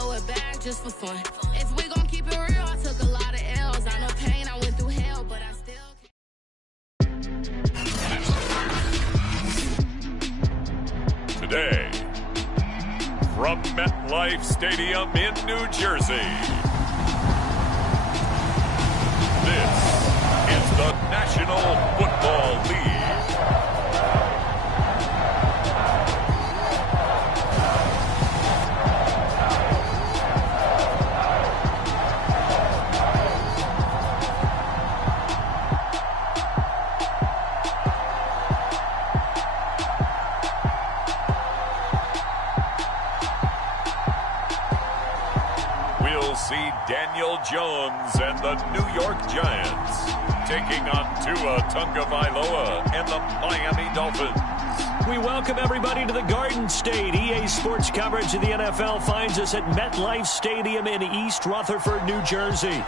blow it back just for fun. If we gon' keep it real, I took a lot of L's. I know pain, I went through hell, but I still Today, from MetLife Stadium in New Jersey, this is the National Football League. See Daniel Jones and the New York Giants taking on Tua Tagovailoa and the Miami Dolphins. We welcome everybody to the Garden State. EA Sports coverage of the NFL finds us at MetLife Stadium in East Rutherford, New Jersey.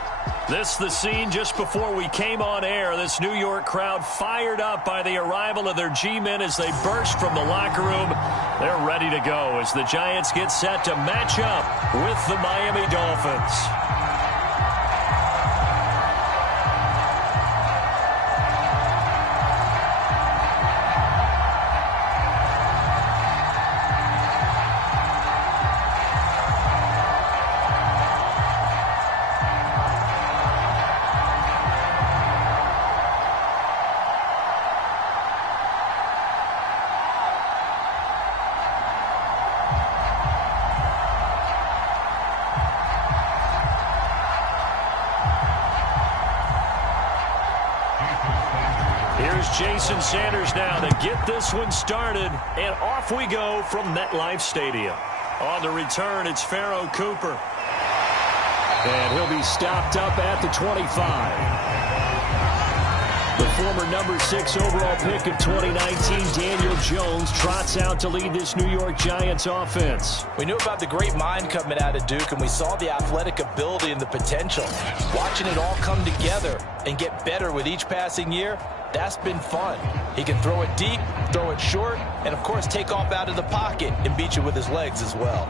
This the scene just before we came on air. This New York crowd fired up by the arrival of their G-men as they burst from the locker room. They're ready to go as the Giants get set to match up with the Miami Dolphins. Jason Sanders now to get this one started, and off we go from MetLife Stadium. On the return, it's Pharaoh Cooper. And he'll be stopped up at the 25. The former number 6 overall pick of 2019, Daniel Jones, trots out to lead this New York Giants offense. We knew about the great mind coming out of Duke, and we saw the athletic ability and the potential. Watching it all come together and get better with each passing year, that's been fun. He can throw it deep, throw it short, and of course take off out of the pocket and beat you with his legs as well.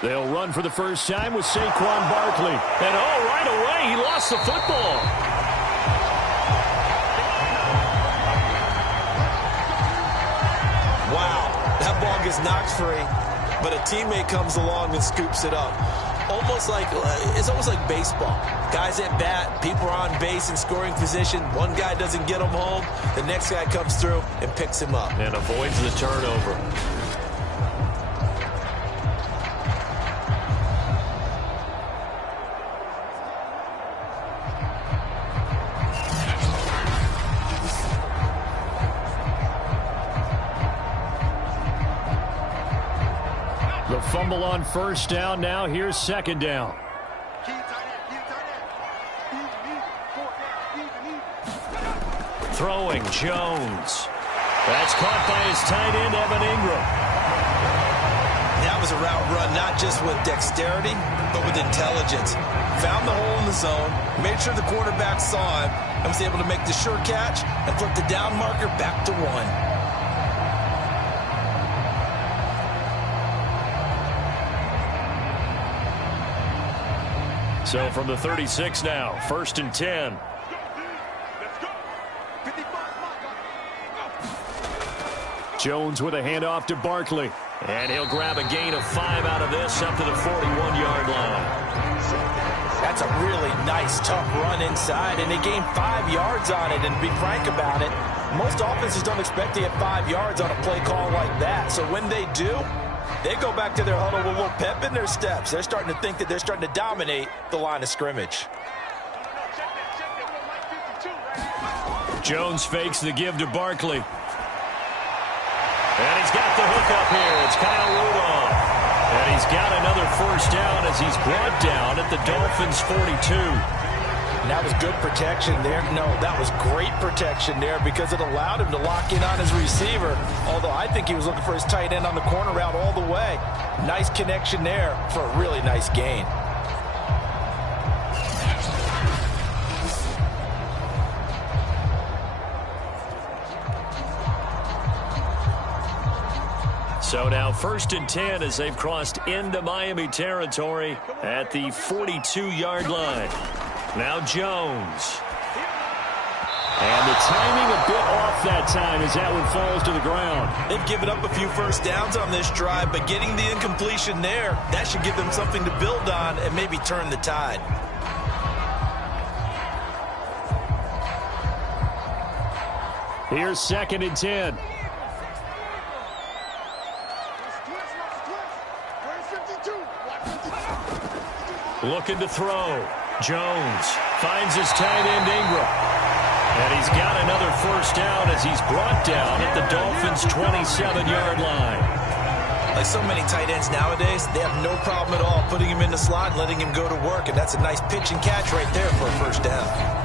They'll run for the first time with Saquon Barkley. And right away, he lost the football. Wow, that ball gets knocked free, but a teammate comes along and scoops it up. It's almost like baseball. Guys at bat, people are on base in scoring position. One guy doesn't get him home. The next guy comes through and picks him up. And avoids the turnover. The fumble on first down. Now here's second down. Throwing Jones. That's caught by his tight end, Evan Ingram. That was a route run, not just with dexterity, but with intelligence. Found the hole in the zone, made sure the quarterback saw him, and was able to make the sure catch and flip the down marker back to 1. So from the 36 now, 1st and 10. Jones with a handoff to Barkley. And he'll grab a gain of 5 out of this up to the 41-yard line. That's a really nice, tough run inside, and they gained 5 yards on it. And to be frank about it, most offenses don't expect to get 5 yards on a play call like that. So when they do, they go back to their huddle with a little pep in their steps. They're starting to think that they're starting to dominate the line of scrimmage. Jones fakes the give to Barkley. And he's got the hook up here. It's Kyle Rudolph. And he's got another first down as he's brought down at the Dolphins' 42. And that was good protection there. No, that was great protection there because it allowed him to lock in on his receiver, although I think he was looking for his tight end on the corner route all the way. Nice connection there for a really nice gain. So now 1st and 10 as they've crossed into Miami territory at the 42-yard line. Now Jones. And the timing a bit off that time as that one falls to the ground. They've given up a few first downs on this drive, but getting the incompletion there, that should give them something to build on and maybe turn the tide. Here's 2nd and 10. Looking to throw. Jones finds his tight end Ingram. And he's got another first down as he's brought down at the Dolphins' 27-yard line. Like so many tight ends nowadays, they have no problem at all putting him in the slot and letting him go to work. And that's a nice pitch and catch right there for a first down.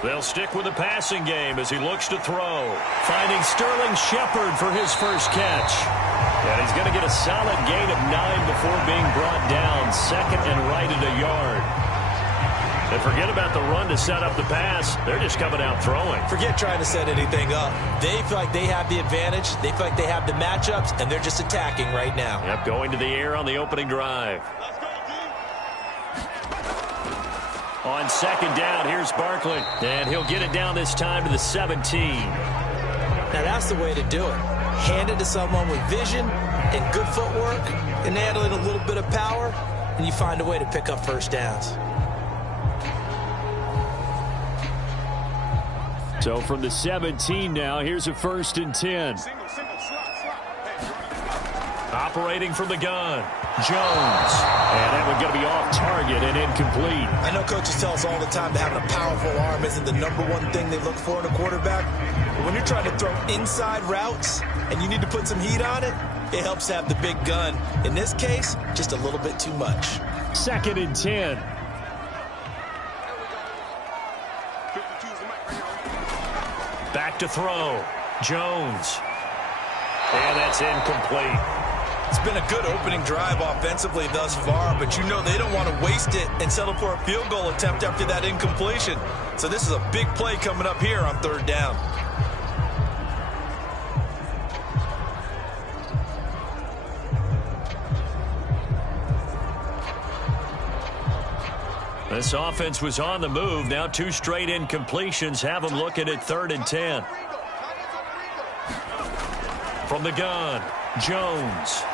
They'll stick with the passing game as he looks to throw. Finding Sterling Shepard for his first catch. And he's going to get a solid gain of 9 before being brought down. 2nd and right at a yard. And forget about the run to set up the pass. They're just coming out throwing. Forget trying to set anything up. They feel like they have the advantage. They feel like they have the matchups, and they're just attacking right now. Yep, going to the air on the opening drive. On 2nd down, here's Barkley. And he'll get it down this time to the 17. Now that's the way to do it. Hand it to someone with vision and good footwork, and add in a little bit of power, and you find a way to pick up first downs. So from the 17 now, here's a 1st and 10. Operating from the gun, Jones. And that one going to be off target and incomplete. I know coaches tell us all the time that having a powerful arm isn't the #1 thing they look for in a quarterback. But when you're trying to throw inside routes and you need to put some heat on it, it helps to have the big gun. In this case, just a little bit too much. 2nd and 10. Back to throw. Jones. And that's incomplete. It's been a good opening drive offensively thus far, but you know they don't want to waste it and settle for a field goal attempt after that incompletion. So this is a big play coming up here on 3rd down. This offense was on the move. Now 2 straight incompletions have them looking at 3rd and 10. From the gun, Jones.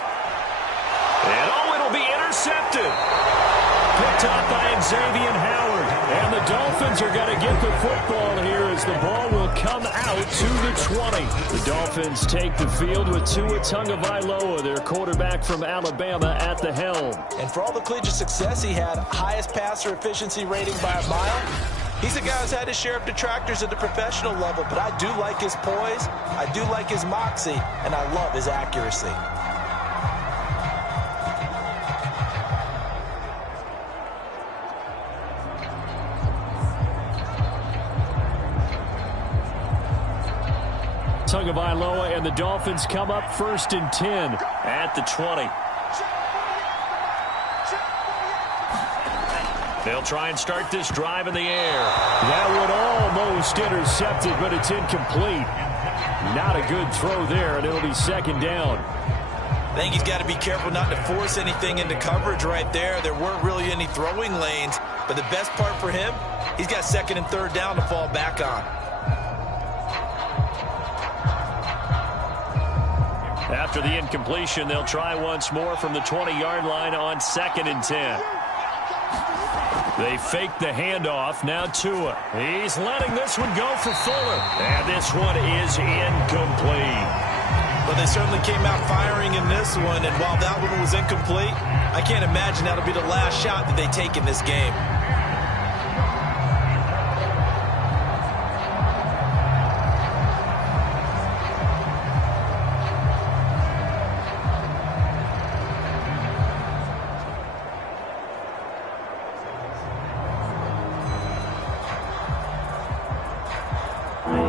And it'll be intercepted. Picked up by Xavier Howard. And the Dolphins are going to get the football here as the ball will come out to the 20. The Dolphins take the field with Tua Tagovailoa, their quarterback from Alabama, at the helm. And for all the collegiate success he had, highest passer efficiency rating by a mile, he's a guy who's had his share of detractors at the professional level, but I do like his poise, I do like his moxie, and I love his accuracy. Tagovailoa and the Dolphins come up 1st and 10 at the 20. They'll try and start this drive in the air. That one almost intercepted, but it's incomplete. Not a good throw there, and it'll be 2nd down. I think he's got to be careful not to force anything into coverage right there. There weren't really any throwing lanes, but the best part for him, he's got 2nd and 3rd down to fall back on. After the incompletion, they'll try once more from the 20-yard line on 2nd and 10. They fake the handoff. Now Tua. He's letting this one go for Fuller. And this one is incomplete. But they certainly came out firing in this one, and while that one was incomplete, I can't imagine that'll be the last shot that they take in this game.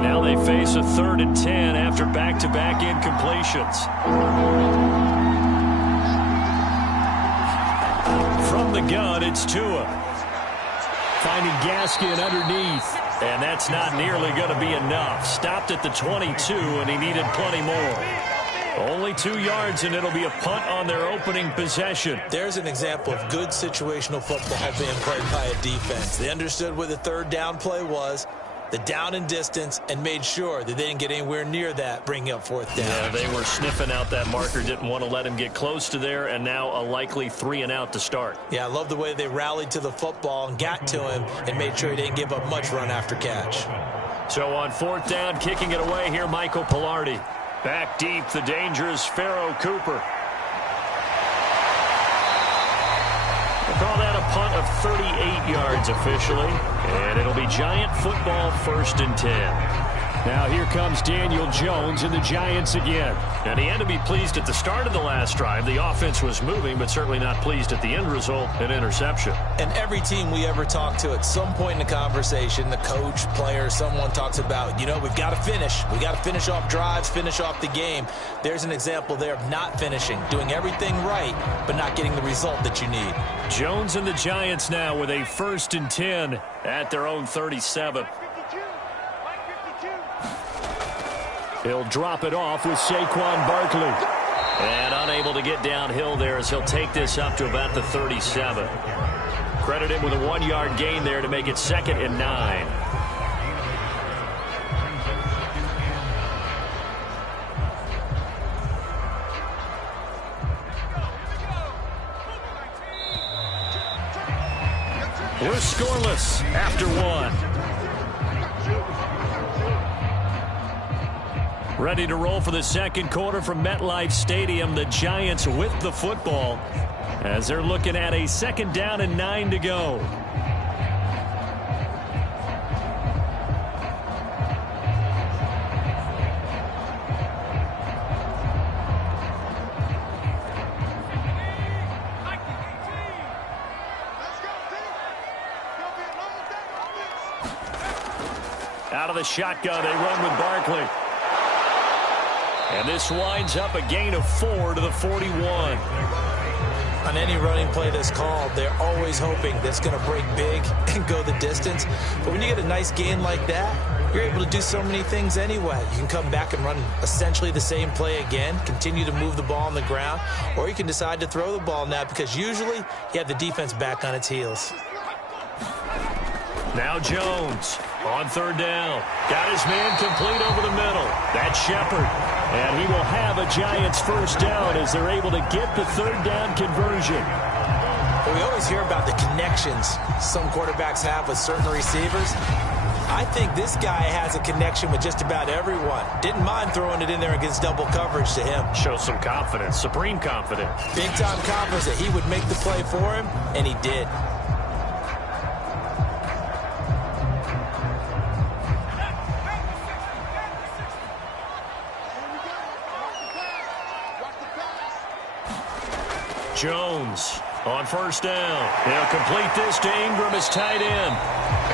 Now they face a 3rd and 10 after back-to-back incompletions. From the gun, it's Tua. Finding Gaskin underneath. And that's not nearly going to be enough. Stopped at the 22, and he needed plenty more. Only 2 yards, and it'll be a punt on their opening possession. There's an example of good situational football being played by a defense. They understood where the 3rd down play was, the down and distance, and made sure that they didn't get anywhere near that, bringing up 4th down. Yeah, they were sniffing out that marker, didn't want to let him get close to there, and now a likely 3 and out to start. Yeah, I love the way they rallied to the football and got to him and made sure he didn't give up much run after catch. So on 4th down, kicking it away here, Michael Pilardi. Back deep, the dangerous Pharaoh Cooper. We'll call that a punt of 38 yards officially. And it'll be Giant football 1st and 10. Now here comes Daniel Jones and the Giants again. And he had to be pleased at the start of the last drive. The offense was moving, but certainly not pleased at the end result, an interception. And every team we ever talk to at some point in the conversation, the coach, player, someone talks about, you know, we've got to finish. We got to finish off drives, finish off the game. There's an example there of not finishing, doing everything right, but not getting the result that you need. Jones and the Giants now with a 1st and 10 at their own 37. He'll drop it off with Saquon Barkley. And unable to get downhill there as he'll take this up to about the 37. Credit him with a 1-yard gain there to make it 2nd and 9. We're scoreless after 1. Ready to roll for the 2nd quarter from MetLife Stadium. The Giants with the football as they're looking at a 2nd down and 9 to go. Out of the shotgun, they run with Barkley. And this winds up a gain of 4 to the 41. On any running play that's called, they're always hoping that it's going to break big and go the distance. But when you get a nice gain like that, you're able to do so many things anyway. You can come back and run essentially the same play again, continue to move the ball on the ground, or you can decide to throw the ball now because usually you have the defense back on its heels. Now Jones on 3rd down. Got his man complete over the middle. That's Shepard. And he will have a Giants 1st down as they're able to get the 3rd down conversion. Well, we always hear about the connections some quarterbacks have with certain receivers. I think this guy has a connection with just about everyone. Didn't mind throwing it in there against double coverage to him. Shows some confidence, supreme confidence. Big-time confidence that he would make the play for him, and he did. Jones on 1st down. They'll complete this to Ingram as tight end.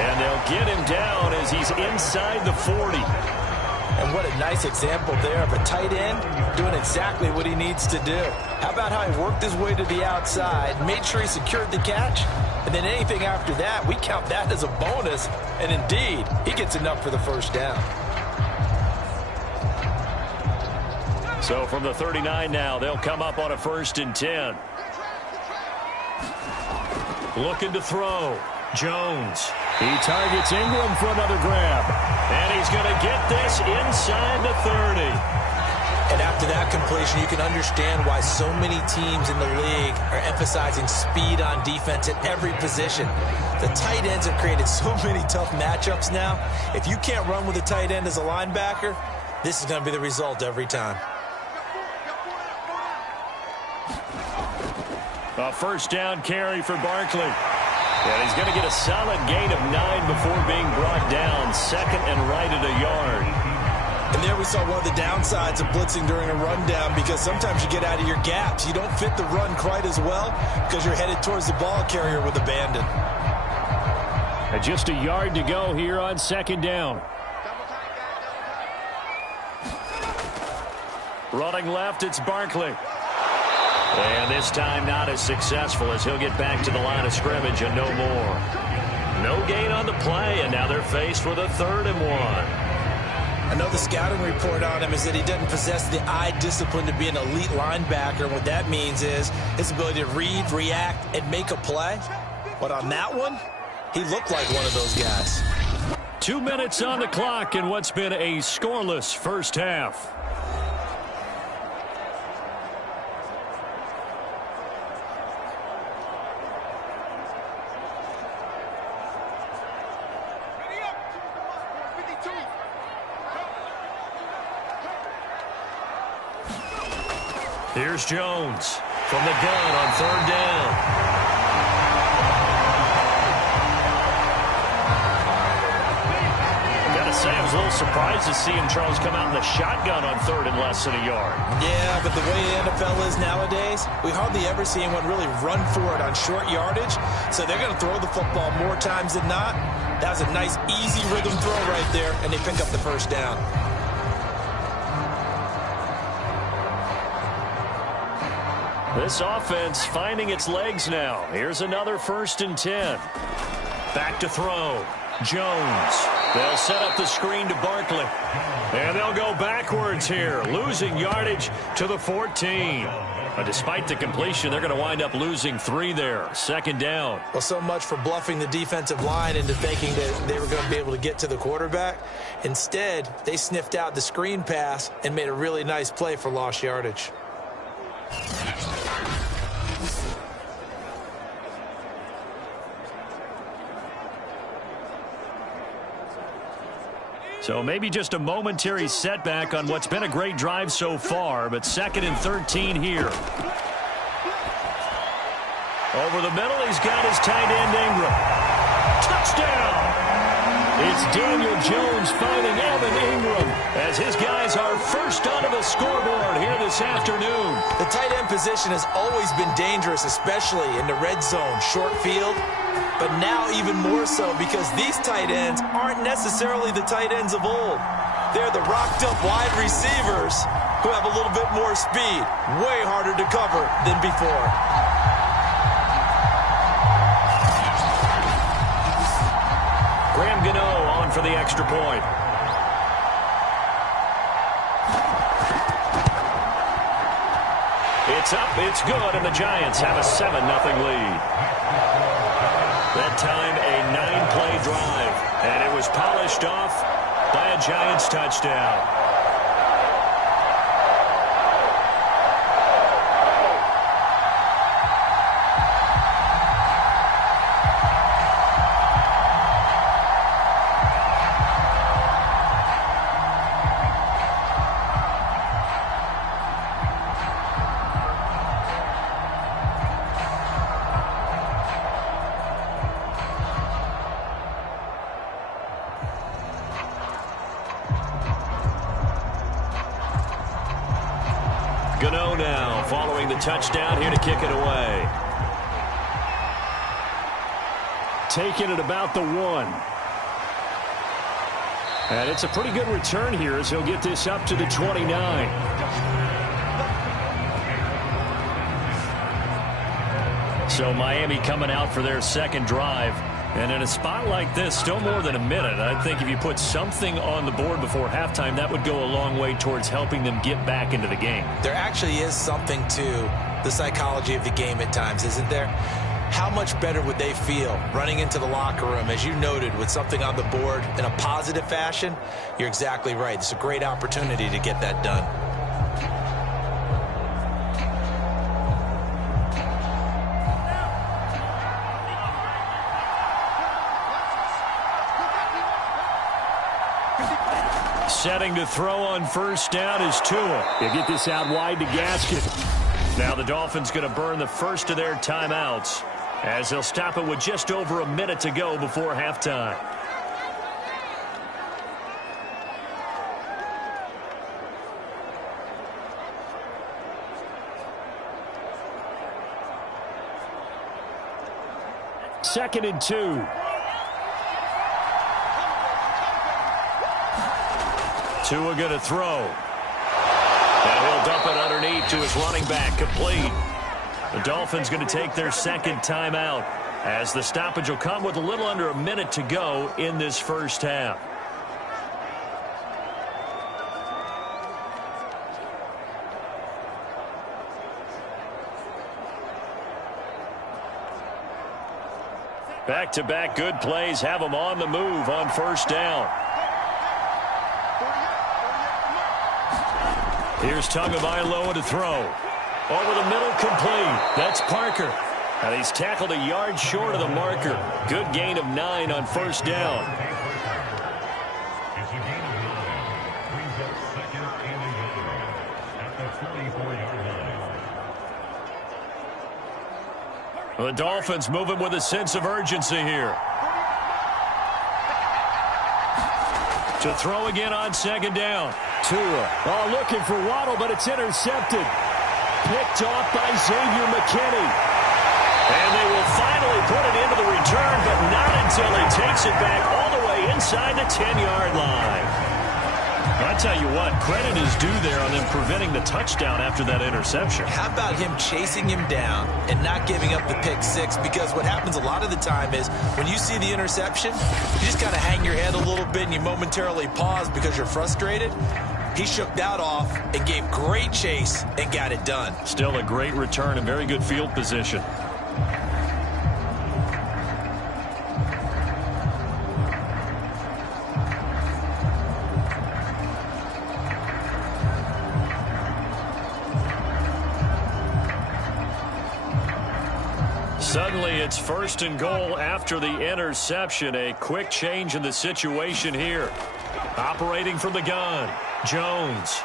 And they'll get him down as he's inside the 40. And what a nice example there of a tight end doing exactly what he needs to do. How about how he worked his way to the outside, made sure he secured the catch, and then anything after that, we count that as a bonus. And indeed, he gets enough for the 1st down. So from the 39 now, they'll come up on a 1st and 10. Looking to throw. Jones. He targets Ingram for another grab. And he's going to get this inside the 30. And after that completion, you can understand why so many teams in the league are emphasizing speed on defense at every position. The tight ends have created so many tough matchups now. If you can't run with a tight end as a linebacker, this is going to be the result every time. A first down carry for Barkley. And he's going to get a solid gain of 9 before being brought down. Second and right at a yard. And there we saw one of the downsides of blitzing during a rundown, because sometimes you get out of your gaps. You don't fit the run quite as well because you're headed towards the ball carrier with abandon. And just a yard to go here on second down. Running left, it's Barkley. And this time not as successful, as he'll get back to the line of scrimmage and no more. No gain on the play, and now they're faced with a 3rd and 1. I know the scouting report on him is that he doesn't possess the eye discipline to be an elite linebacker. And what that means is his ability to read, react, and make a play. But on that one, he looked like one of those guys. 2 minutes on the clock in what's been a scoreless first half. Here's Jones from the gun on 3rd down. Gotta say, I was a little surprised to see him, Charles, come out in the shotgun on 3rd and less than a yard. Yeah, but the way the NFL is nowadays, we hardly ever see anyone really run for it on short yardage. So they're going to throw the football more times than not. That was a nice, easy rhythm throw right there, and they pick up the first down. This offense finding its legs now. Here's another 1st and 10. Back to throw. Jones. They'll set up the screen to Barkley. And they'll go backwards here, losing yardage to the 14. Despite the completion, they're going to wind up losing 3 there. 2nd down. Well, so much for bluffing the defensive line into thinking that they were going to be able to get to the quarterback. Instead, they sniffed out the screen pass and made a really nice play for lost yardage. So maybe just a momentary setback on what's been a great drive so far, but 2nd and 13 here. Over the middle, he's got his tight end Ingram. Touchdown! It's Daniel Jones finding Evan Ingram as his guys are first onto the scoreboard here this afternoon. The tight end position has always been dangerous, especially in the red zone, short field. But now even more so, because these tight ends aren't necessarily the tight ends of old. They're the rocked-up wide receivers who have a little bit more speed. Way harder to cover than before. Graham Gano on for the extra point. It's up, it's good, and the Giants have a 7-0 lead. That time a 9-play drive, and it was polished off by a Giants touchdown. Gano now following the touchdown here to kick it away. Taking it about the 1. And it's a pretty good return here as he'll get this up to the 29. So Miami coming out for their 2nd drive. And in a spot like this, still more than a minute, I think if you put something on the board before halftime, that would go a long way towards helping them get back into the game. There actually is something to the psychology of the game at times, isn't there? How much better would they feel running into the locker room, as you noted, with something on the board in a positive fashion? You're exactly right. It's a great opportunity to get that done. Setting to throw on first down is Tua. He'll get this out wide to Gaskin. Now the Dolphins going to burn the first of their timeouts as they'll stop it with just over a minute to go before halftime. Second and 2. Tua going to throw. And he'll dump it underneath to his running back, complete. The Dolphins going to take their second timeout as the stoppage will come with a little under a minute to go in this first half. Back-to-back good plays have them on the move on first down. Here's Tagovailoa to throw. Over the middle, complete. That's Parker. And he's tackled a yard short of the marker. Good gain of 9 on first down. The Dolphins moving with a sense of urgency here. To throw again on second down. Tua looking for Waddle, but it's intercepted. Picked off by Xavier McKinney. And they will finally put it into the return, but not until he takes it back all the way inside the 10-yard line. I tell you what, credit is due there on them preventing the touchdown after that interception. How about him chasing him down and not giving up the pick six? Because what happens a lot of the time is when you see the interception, you just kind of hang your head a little bit and you momentarily pause because you're frustrated. He shook that off and gave great chase and got it done. Still a great return and very good field position. Suddenly it's first and goal after the interception. A quick change in the situation here. Operating from the gun. Jones.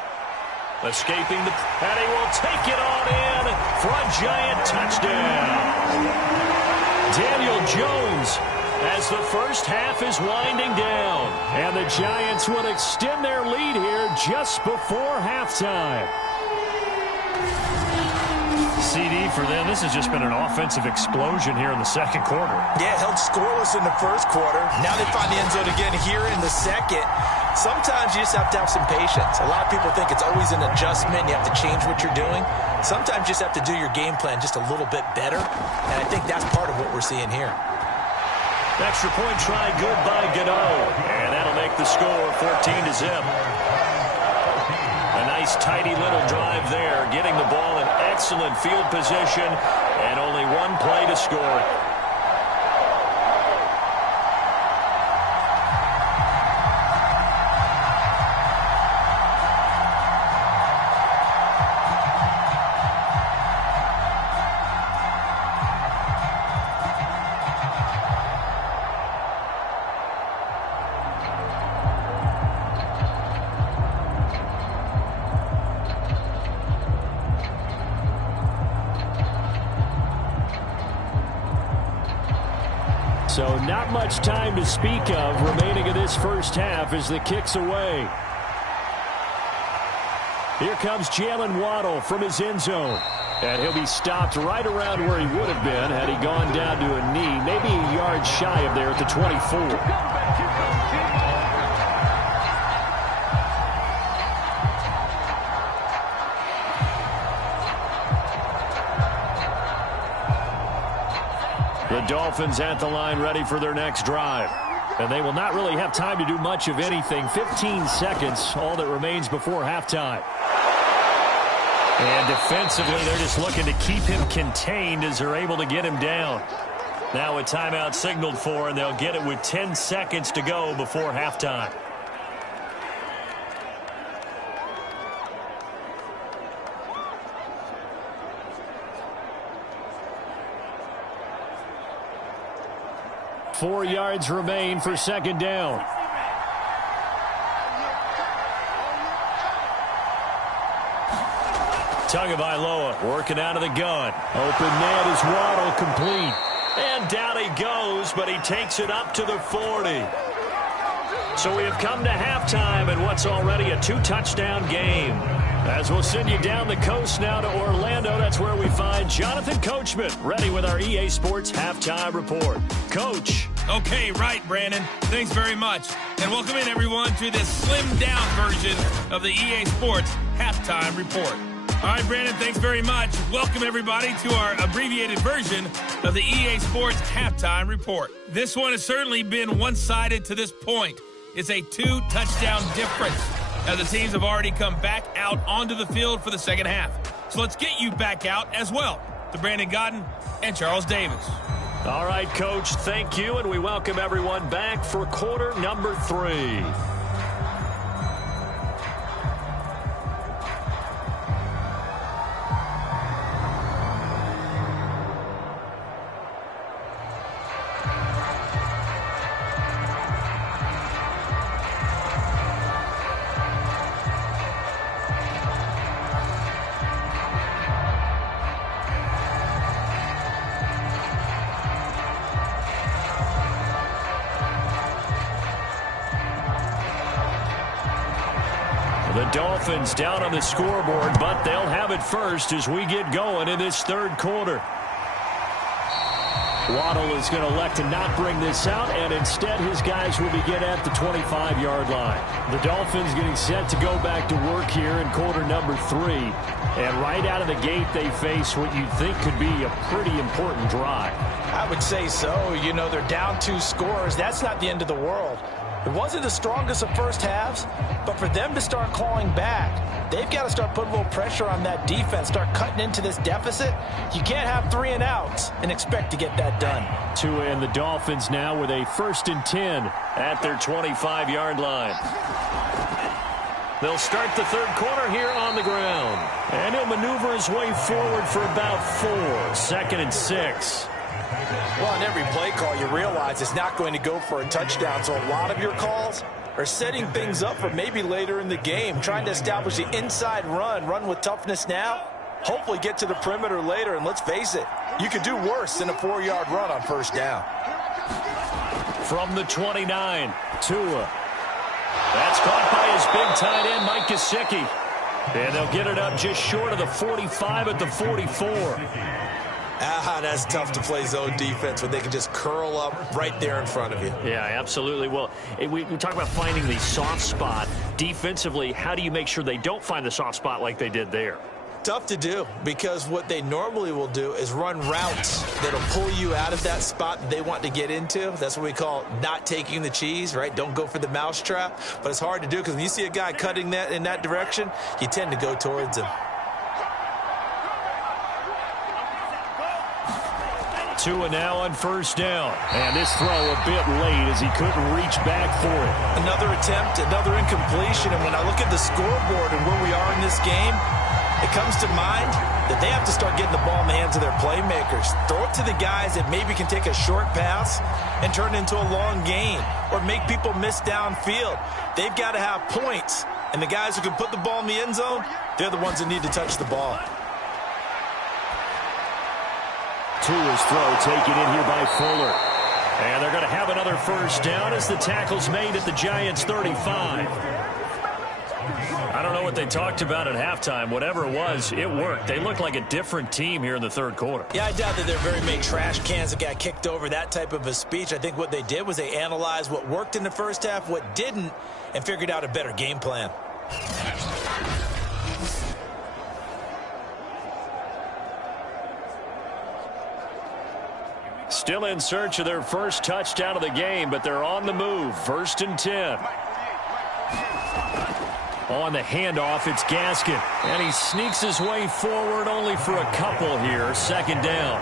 Escaping the... And he will take it on in for a giant touchdown. Daniel Jones as the first half is winding down. And the Giants would extend their lead here just before halftime. CD for them. This has just been an offensive explosion here in the second quarter. Yeah, held scoreless in the first quarter. Now they find the end zone again here in the second. Sometimes you just have to have some patience. A lot of people think it's always an adjustment. You have to change what you're doing. Sometimes you just have to do your game plan just a little bit better. And I think that's part of what we're seeing here. Extra point try good by Gano. And that'll make the score 14-0. A nice tidy little drive there, getting the ball in excellent field position, and only one play to score. So not much time to speak of remaining in this first half as the kick's away. Here comes Jalen Waddle from his end zone. And he'll be stopped right around where he would have been had he gone down to a knee, maybe a yard shy of there at the 24. The Dolphins at the line ready for their next drive. And they will not really have time to do much of anything. 15 seconds, all that remains before halftime. And defensively, they're just looking to keep him contained as they're able to get him down. Now a timeout signaled for, and they'll get it with 10 seconds to go before halftime. Four yards remain for second down. Tagovailoa working out of the gun. Open man is Waddle, complete. And down he goes, but he takes it up to the 40. So we have come to halftime in what's already a 2-touchdown game. As we'll send you down the coast now to Orlando, that's where we find Jonathan Coachman, ready with our EA Sports Halftime Report. Coach. Okay, right, Brandon. Thanks very much. And welcome in, everyone, to this slimmed-down version of the EA Sports Halftime Report. All right, Brandon, thanks very much. Welcome, everybody, to our abbreviated version of the EA Sports Halftime Report. This one has certainly been one-sided to this point. It's a 2-touchdown difference, as the teams have already come back out onto the field for the second half. So let's get you back out as well to Brandon Godden and Charles Davis. All right, Coach, thank you, and we welcome everyone back for quarter number 3. The Dolphins down on the scoreboard, but they'll have it first as we get going in this third quarter. Waddle is going to elect to not bring this out, and instead his guys will begin at the 25-yard line. The Dolphins getting set to go back to work here in quarter number 3. And right out of the gate, they face what you'd think could be a pretty important drive. I would say so. You know, they're down 2 scores. That's not the end of the world. It wasn't the strongest of first halves, but for them to start clawing back, they've got to start putting a little pressure on that defense, start cutting into this deficit. You can't have 3 and outs and expect to get that done. Tua and the Dolphins now with a 1st and 10 at their 25-yard line. They'll start the third quarter here on the ground. And he'll maneuver his way forward for about 4. 2nd and 6. Well, on every play call, you realize it's not going to go for a touchdown. So a lot of your calls are setting things up for maybe later in the game, trying to establish the inside run with toughness now, hopefully get to the perimeter later. And let's face it, you could do worse than a 4-yard run on first down. From the 29, Tua. That's caught by his big tight end, Mike Gesicki. And they'll get it up just short of the 45 at the 44. That's tough to play zone defense when they can just curl up right there in front of you. Yeah, absolutely. Well, we talk about finding the soft spot. Defensively, how do you make sure they don't find the soft spot like they did there? Tough to do, because what they normally will do is run routes that'll pull you out of that spot that they want to get into. That's what we call not taking the cheese, right? Don't go for the mousetrap. But it's hard to do because when you see a guy cutting that in that direction, you tend to go towards him. Tua now on first down. And this throw a bit late as he couldn't reach back for it. Another attempt, another incompletion. And when I look at the scoreboard and where we are in this game, it comes to mind that they have to start getting the ball in the hands of their playmakers. Throw it to the guys that maybe can take a short pass and turn it into a long gain or make people miss downfield. They've got to have points. And the guys who can put the ball in the end zone, they're the ones that need to touch the ball. Tua's throw taken in here by Fuller. And they're going to have another first down as the tackle's made at the Giants' 35. I don't know what they talked about at halftime. Whatever it was, it worked. They look like a different team here in the third quarter. Yeah, I doubt that they're very many trash cans that got kicked over, that type of a speech. I think what they did was they analyzed what worked in the first half, what didn't, and figured out a better game plan. Still in search of their first touchdown of the game, but they're on the move. 1st and 10. On the handoff, it's Gaskin. And he sneaks his way forward only for a couple here. 2nd down.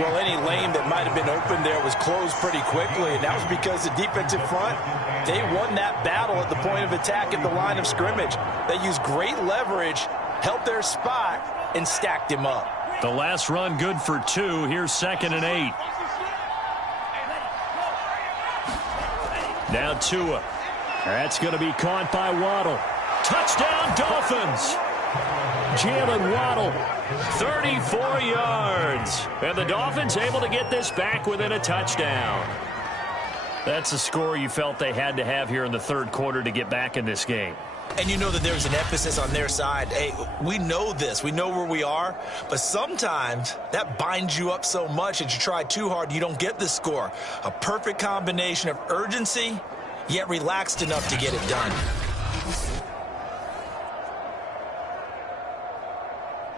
Well, any lane that might have been open there was closed pretty quickly, and that was because the defensive front, they won that battle at the point of attack at the line of scrimmage. They used great leverage, held their spot, and stacked him up. The last run good for 2. Here's 2nd and 8. Now Tua. That's going to be caught by Waddle. Touchdown, Dolphins. Jalen Waddle, 34 yards. And the Dolphins able to get this back within a touchdown. That's a score you felt they had to have here in the third quarter to get back in this game. And you know that there's an emphasis on their side. Hey, we know this. We know where we are. But sometimes that binds you up so much that you try too hard, you don't get the score. A perfect combination of urgency, yet relaxed enough to get it done.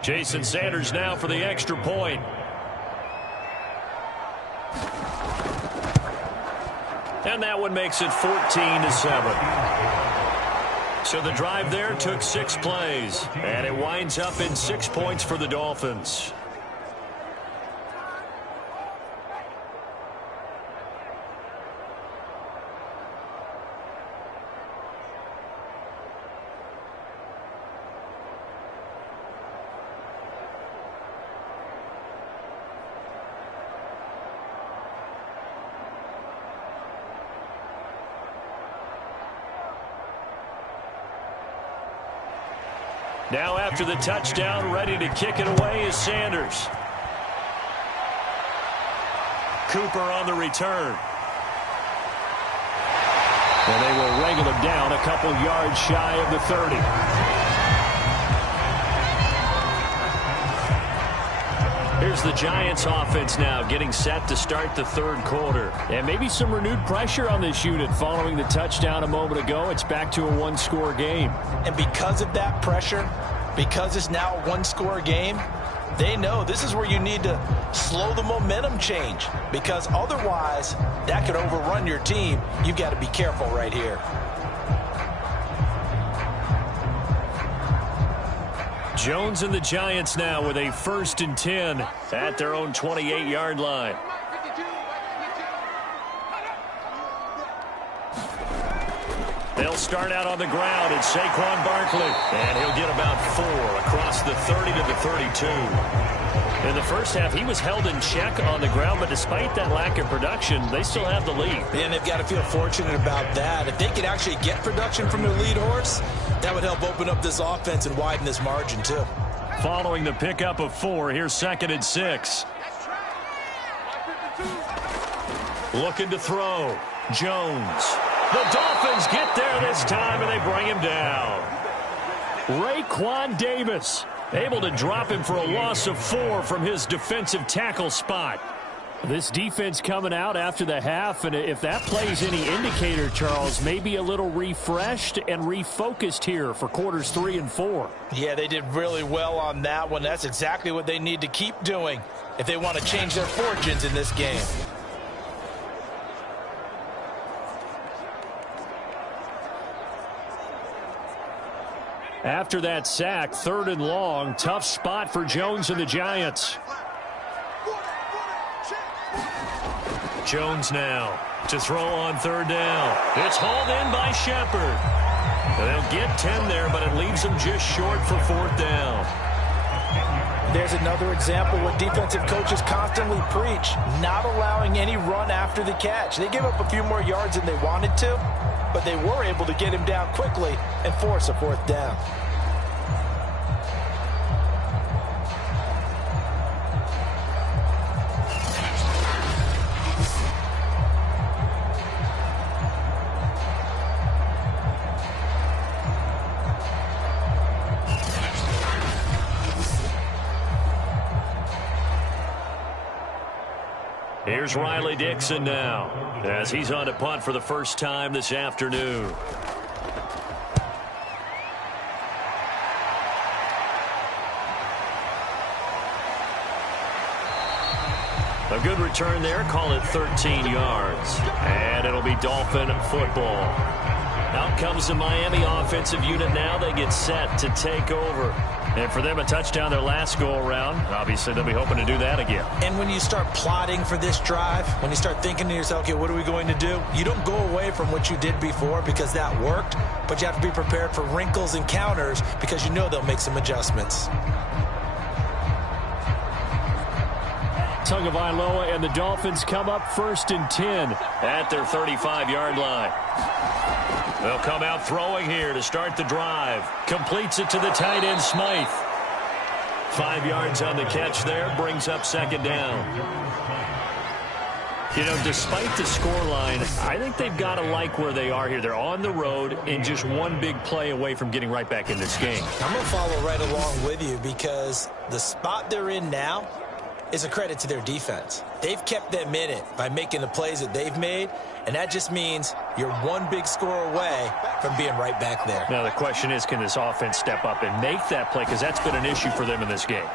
Jason Sanders now for the extra point. And that one makes it 14-7. So the drive there took 6 plays, and it winds up in 6 points for the Dolphins. Now after the touchdown, ready to kick it away is Sanders. Cooper on the return. And they will wrangle him down a couple yards shy of the 30. Here's the Giants offense now getting set to start the third quarter. And maybe some renewed pressure on this unit following the touchdown a moment ago. It's back to a one-score game. And because of that pressure, because it's now a one-score game, they know this is where you need to slow the momentum change, because otherwise that could overrun your team. You've got to be careful right here. Jones and the Giants now with a 1st and 10 at their own 28-yard line. They'll start out on the ground. It's Saquon Barkley, and he'll get about 4 across the 30 to the 32. In the first half, he was held in check on the ground, but despite that lack of production, they still have the lead. And they've got to feel fortunate about that. If they could actually get production from their lead horse, that would help open up this offense and widen this margin, too. Following the pickup of 4, here's 2nd and 6. Looking to throw. Jones. The Dolphins get there this time, and they bring him down. Raekwon Davis able to drop him for a loss of 4 from his defensive tackle spot. This defense coming out after the half, and if that plays any indicator, Charles, maybe a little refreshed and refocused here for quarters 3 and 4. Yeah, they did really well on that one. That's exactly what they need to keep doing if they want to change their fortunes in this game. After that sack, 3rd and long, tough spot for Jones and the Giants. Jones now to throw on 3rd down. It's hauled in by Shepard. They'll get 10 there, but it leaves them just short for 4th down. There's another example what defensive coaches constantly preach, not allowing any run after the catch. They give up a few more yards than they wanted to, but they were able to get him down quickly and force a 4th down. Here's Riley Dixon now, as he's on to punt for the first time this afternoon. A good return there, call it 13 yards. And it'll be Dolphin football. Out comes the Miami offensive unit now. They get set to take over. And for them, a touchdown their last go-around. Obviously, they'll be hoping to do that again. And when you start plotting for this drive, when you start thinking to yourself, okay, what are we going to do? You don't go away from what you did before because that worked, but you have to be prepared for wrinkles and counters because you know they'll make some adjustments. Tagovailoa and the Dolphins come up 1st and 10 at their 35-yard line. They'll come out throwing here to start the drive. Completes it to the tight end, Smythe. 5 yards on the catch there, brings up second down. You know, despite the scoreline, I think they've got to like where they are here. They're on the road and just one big play away from getting right back in this game. I'm going to follow right along with you because the spot they're in now is a credit to their defense. They've kept them in it by making the plays that they've made, and that just means you're one big score away from being right back there. Now the question is, can this offense step up and make that play? Because that's been an issue for them in this game.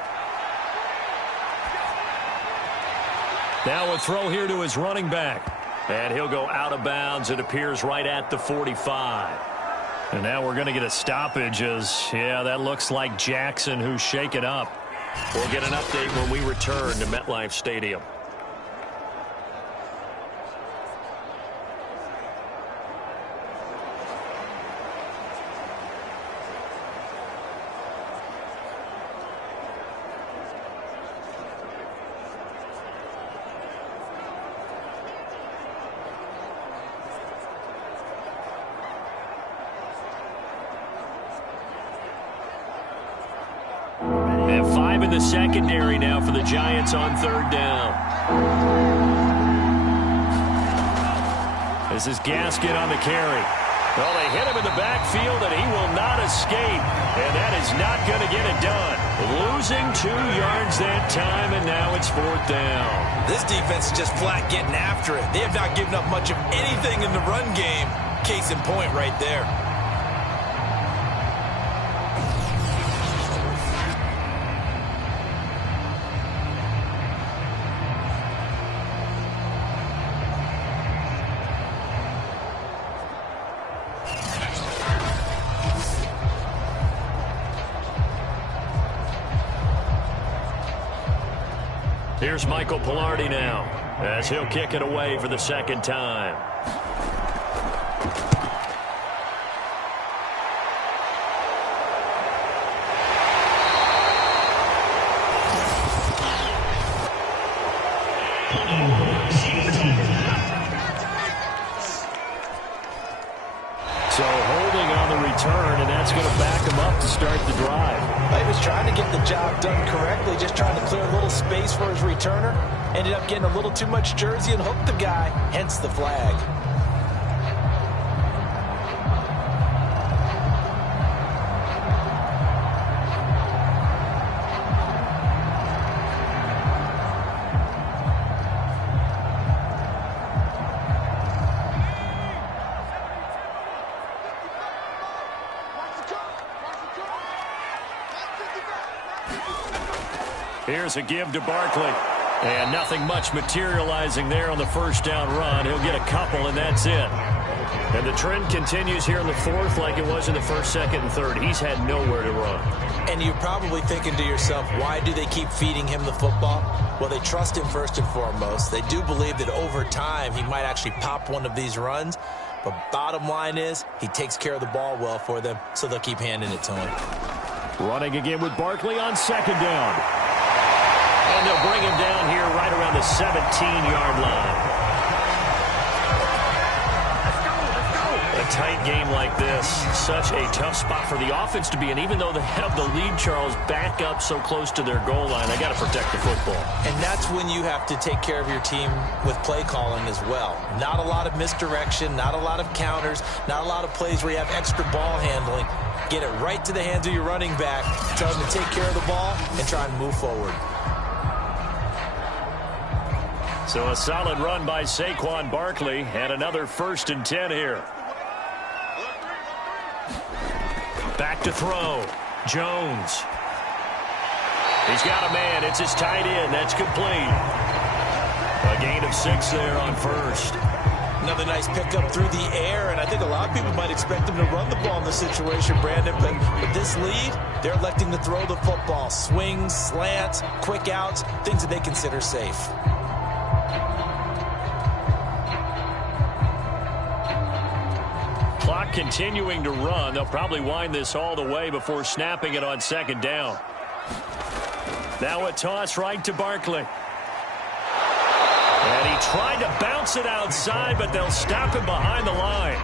Now a throw here to his running back. And he'll go out of bounds. It appears right at the 45. And now we're going to get a stoppage as, yeah, that looks like Jackson who's shaken up. We'll get an update when we return to MetLife Stadium. The secondary now for the Giants on third down. This is Gaskin on the carry. Well, they hit him in the backfield, and he will not escape. And that is not going to get it done. Losing 2 yards that time, and now it's fourth down. This defense is just flat getting after it. They have not given up much of anything in the run game. Case in point right there. Here's Michael Pilardi now as he'll kick it away for the second time. So holding on the return, and that's going to back him up to start the drive. He was trying to get the job done correctly, just trying to clear a little space for his returner. Ended up getting a little too much jersey and hooked the guy, hence the flag. Here's a give to Barkley. And nothing much materializing there on the first down run. He'll get a couple, and that's it. And the trend continues here in the fourth like it was in the first, second, and third. He's had nowhere to run. And you're probably thinking to yourself, why do they keep feeding him the football? Well, they trust him first and foremost. They do believe that over time he might actually pop one of these runs. But bottom line is he takes care of the ball well for them, so they'll keep handing it to him. Running again with Barkley on second down. And they'll bring him down here right around the 17-yard line. A tight game like this, such a tough spot for the offense to be in. Even though they have the lead, Charles, back up so close to their goal line, they got to protect the football. And that's when you have to take care of your team with play calling as well. Not a lot of misdirection, not a lot of counters, not a lot of plays where you have extra ball handling. Get it right to the hands of your running back, tell him to take care of the ball, and try and move forward. So a solid run by Saquon Barkley, and another 1st and 10 here. Back to throw. Jones. He's got a man. It's his tight end. That's complete. A gain of 6 there on first. Another nice pickup through the air, and I think a lot of people might expect him to run the ball in this situation, Brandon, but with this lead, they're electing to throw the football. Swings, slants, quick outs, things that they consider safe. Clock continuing to run. They'll probably wind this all the way before snapping it on second down. Now a toss right to Barkley. And he tried to bounce it outside, but they'll stop him behind the line.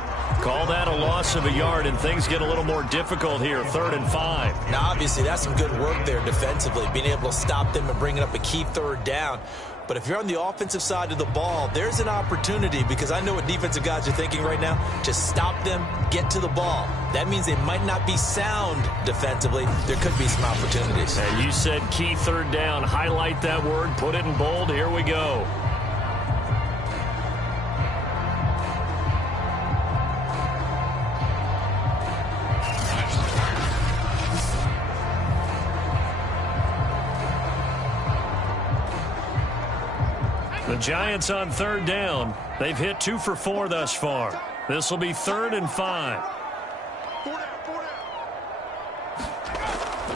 Call that a loss of a yard, and things get a little more difficult here, 3rd and 5. Now, obviously, that's some good work there defensively, being able to stop them and bringing up a key 3rd down. But if you're on the offensive side of the ball, there's an opportunity, because I know what defensive guys are thinking right now. Just stop them, get to the ball. That means they might not be sound defensively. There could be some opportunities. And you said key 3rd down. Highlight that word, put it in bold. Here we go. The Giants on 3rd down. They've hit 2 for 4 thus far. This will be 3rd and 5.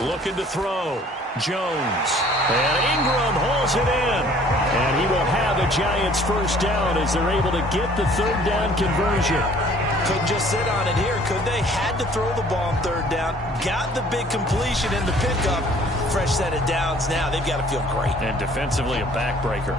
Looking to throw. Jones. And Ingram hauls it in. And he will have a Giants first down as they're able to get the 3rd down conversion. Couldn't just sit on it here, could they? Had to throw the ball on 3rd down. Got the big completion in the pickup. Fresh set of downs now. They've got to feel great. And defensively a backbreaker.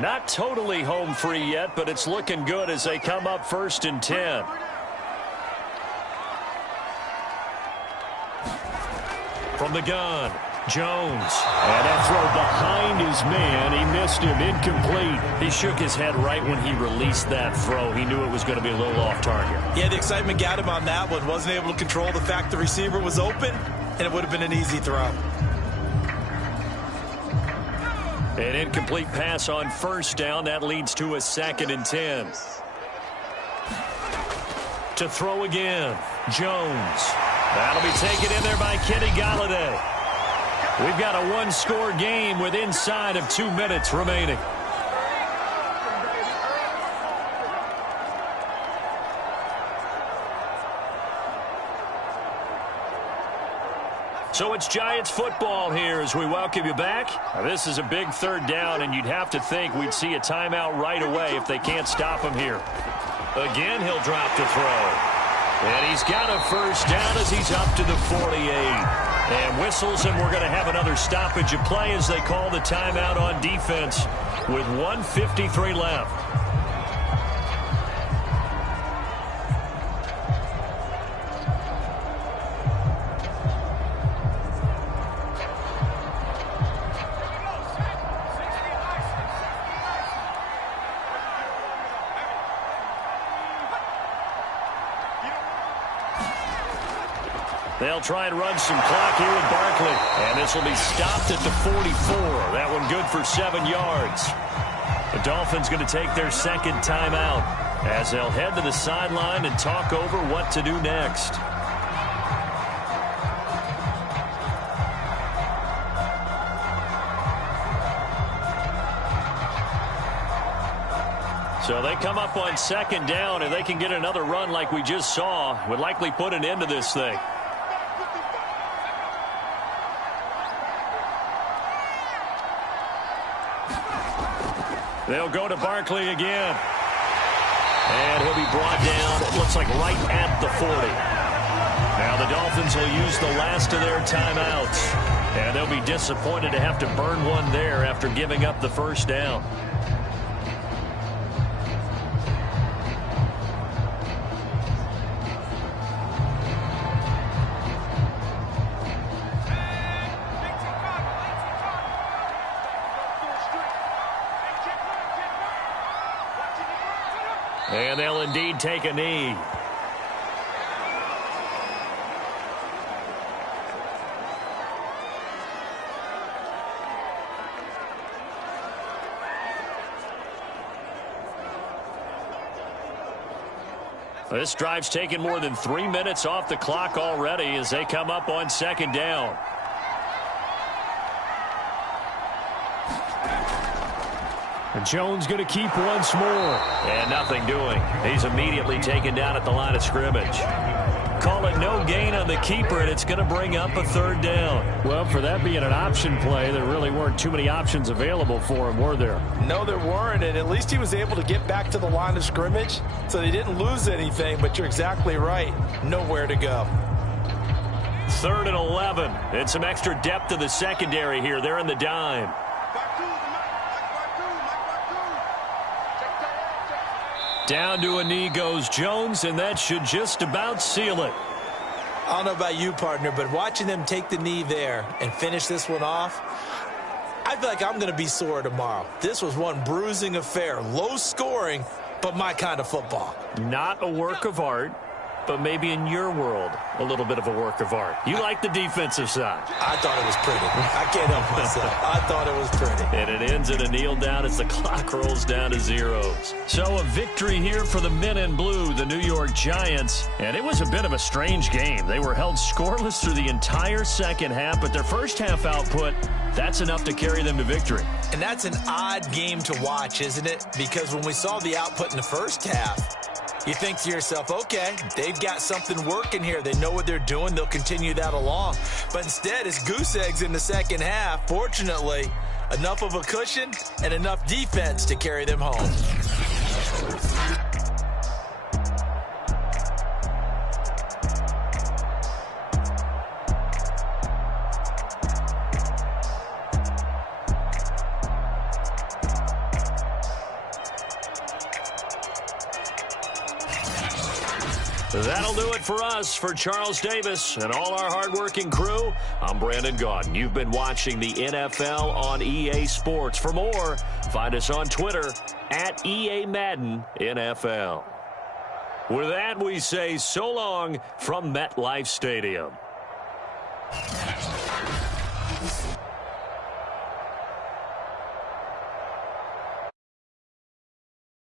Not totally home free yet, but it's looking good as they come up 1st and 10. From the gun, Jones. And that throw behind his man. He missed him, incomplete. He shook his head right when he released that throw. He knew it was going to be a little off target. Yeah, the excitement got him on that one. Wasn't able to control the fact the receiver was open, and it would have been an easy throw. An incomplete pass on 1st down. That leads to a 2nd and 10. To throw again, Jones. That'll be taken in there by Kenny Golladay. We've got a 1-score game with inside of 2 minutes remaining. So it's Giants football here as we welcome you back. Now, this is a big 3rd down, and you'd have to think we'd see a timeout right away if they can't stop him here. Again, he'll drop to throw. And he's got a first down as he's up to the 48. And whistles, and we're going to have another stoppage of play as they call the timeout on defense with 1:53 left. They'll try and run some clock here with Barkley. And this will be stopped at the 44. That one good for 7 yards. The Dolphins going to take their 2nd timeout as they'll head to the sideline and talk over what to do next. So they come up on 2nd down, and they can get another run like we just saw. Would likely put an end to this thing. They'll go to Barkley again. And he'll be brought down, it looks like right at the 40. Now the Dolphins will use the last of their timeouts. And they'll be disappointed to have to burn one there after giving up the first down. And they'll indeed take a knee. This drive's taken more than 3 minutes off the clock already as they come up on 2nd down. And Jones going to keep once more. And nothing doing. He's immediately taken down at the line of scrimmage. Call it no gain on the keeper, and it's going to bring up a 3rd down. Well, for that being an option play, there really weren't too many options available for him, were there? No, there weren't, and at least he was able to get back to the line of scrimmage, so they didn't lose anything, but you're exactly right. Nowhere to go. 3rd and 11. And some extra depth to the secondary here. They're in the dime. Down to a knee goes Jones, and that should just about seal it. I don't know about you, partner, but watching them take the knee there and finish this one off, I feel like I'm going to be sore tomorrow. This was one bruising affair. Low scoring, but my kind of football. Not a work of art, but maybe in your world, a little bit of a work of art. You like the defensive side. I thought it was pretty. I can't help myself. I thought it was pretty. And it ends in a kneel down as the clock rolls down to zeros. So a victory here for the men in blue, the New York Giants. And it was a bit of a strange game. They were held scoreless through the entire second half, but their first half output, that's enough to carry them to victory. And that's an odd game to watch, isn't it? Because when we saw the output in the first half, you think to yourself, okay, they've got something working here. They know what they're doing. They'll continue that along. But instead, it's goose eggs in the second half. Fortunately, enough of a cushion and enough defense to carry them home. That'll do it for us. For Charles Davis and all our hardworking crew, I'm Brandon Gaudin. You've been watching the NFL on EA Sports. For more, find us on Twitter at EA Madden NFL. With that, we say so long from MetLife Stadium.